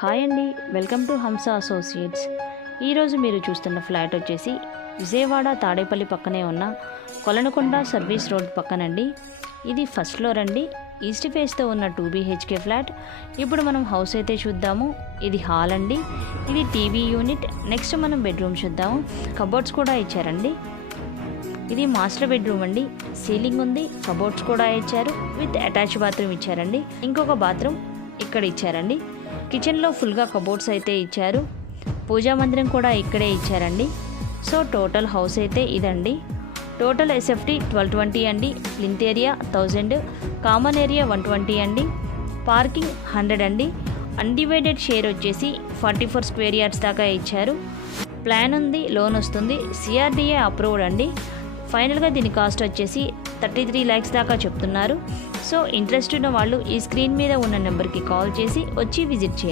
Hi అండి welcome to హంస associates ఈరోజు మీరు చూస్తున్న ఫ్లాట్ వచ్చేసి విజయవాడ తాడేపల్లి పక్కనే ఉన్న కొలనకొండ సర్వీస్ రోడ్ పక్కనండి. ఇది ఫస్ట్ ఫ్లోర్ అండి. ఈస్ట్ ఫేస్తో ఉన్న టూ బీహెచ్కే ఫ్లాట్ ఇప్పుడు మనం హౌస్ అయితే చూద్దాము. ఇది హాల్ అండి. ఇది టీవీ యూనిట్ నెక్స్ట్ మనం బెడ్రూమ్ చూద్దాము. కబోర్డ్స్ కూడా ఇచ్చారండి. ఇది మాస్టర్ బెడ్రూమ్ అండి. సీలింగ్ ఉంది. కబోర్డ్స్ కూడా ఇచ్చారు. విత్ అటాచ్ బాత్రూమ్ ఇచ్చారండి. ఇంకొక బాత్రూమ్ ఇక్కడ ఇచ్చారండి. కిచెన్లో ఫుల్గా కబోర్డ్స్ అయితే ఇచ్చారు. పూజా మందిరం కూడా ఇక్కడే ఇచ్చారండి. సో టోటల్ హౌస్ అయితే ఇదండి. Total S F T twelve twenty అండి. Plinth area thousand. Common area one twenty అండి. పార్కింగ్ హండ్రెడ్ అండి. అన్డివైడెడ్ షేర్ వచ్చేసి ఫార్టీ ఫోర్ స్క్వేర్ యార్డ్స్ దాకా ఇచ్చారు. ప్లాన్ ఉంది లోన్ వస్తుంది. సిఆర్డిఏ అప్రూవ్డ్ అండి. ఫైనల్గా దీని కాస్ట్ వచ్చేసి థర్టీ త్రీ ల్యాక్స్ దాకా చెప్తున్నారు. సో ఇంట్రెస్ట్ ఉన్న వాళ్ళు ఈ స్క్రీన్ మీద ఉన్న నెంబర్కి కాల్ చేసి వచ్చి విజిట్ చేయండి.